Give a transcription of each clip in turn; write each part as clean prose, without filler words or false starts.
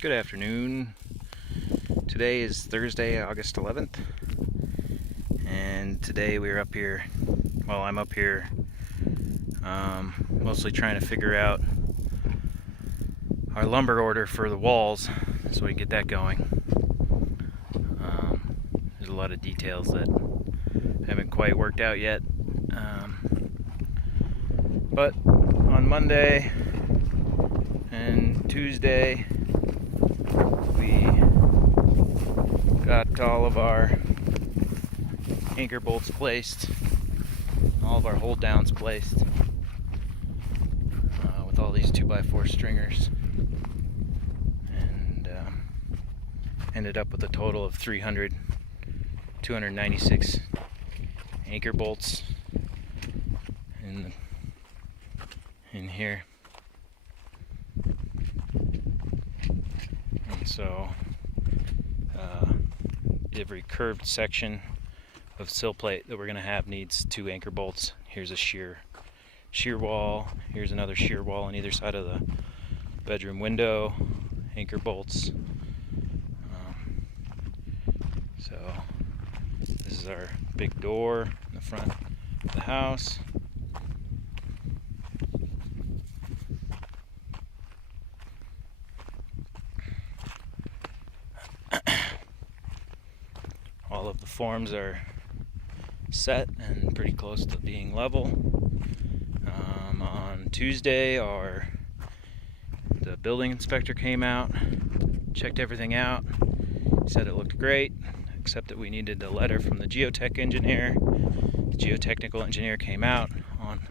Good afternoon. Today is Thursday, August 11th, and today we're up here, well, I'm up here mostly trying to figure out our lumber order for the walls so we can get that going. There's a lot of details that haven't quite worked out yet, but on Monday and Tuesday we got all of our anchor bolts placed, all of our hold downs placed with all these 2x4 stringers, and ended up with a total of 296 anchor bolts in here. And so every curved section of sill plate that we're going to have needs 2 anchor bolts. Here's a shear wall, here's another shear wall on either side of the bedroom window, anchor bolts. So this is our big door in the front of the house. All of the forms are set and pretty close to being level. On Tuesday, the building inspector came out, checked everything out, said it looked great, except that we needed a letter from the geotech engineer. The geotechnical engineer came out on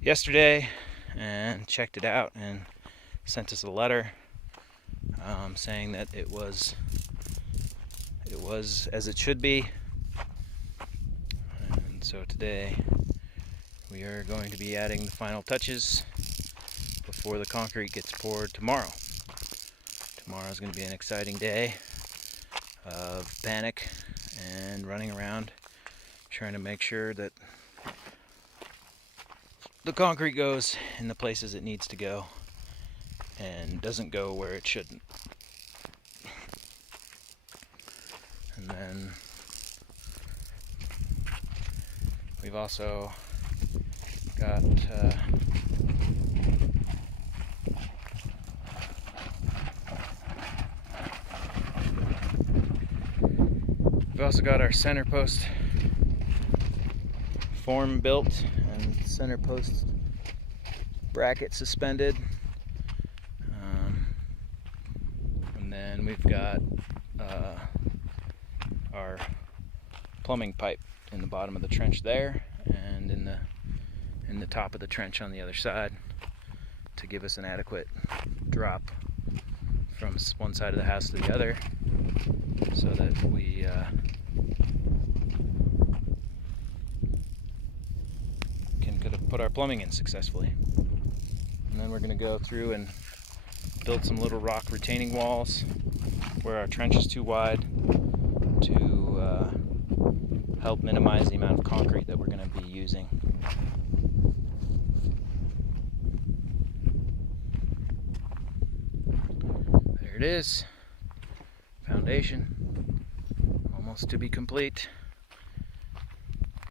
yesterday and checked it out and sent us a letter saying that it was as it should be. And so today we are going to be adding the final touches before the concrete gets poured tomorrow. Tomorrow is going to be an exciting day of panic and running around trying to make sure that the concrete goes in the places it needs to go and doesn't go where it shouldn't. And then we've also got our center post form built and center post bracket suspended, and then we've got our plumbing pipe in the bottom of the trench there and in the top of the trench on the other side to give us an adequate drop from one side of the house to the other, so that we can put our plumbing in successfully. And then we're going to go through and build some little rock retaining walls where our trench is too wide to help minimize the amount of concrete that we're going to be using. There it is. Foundation almost to be complete.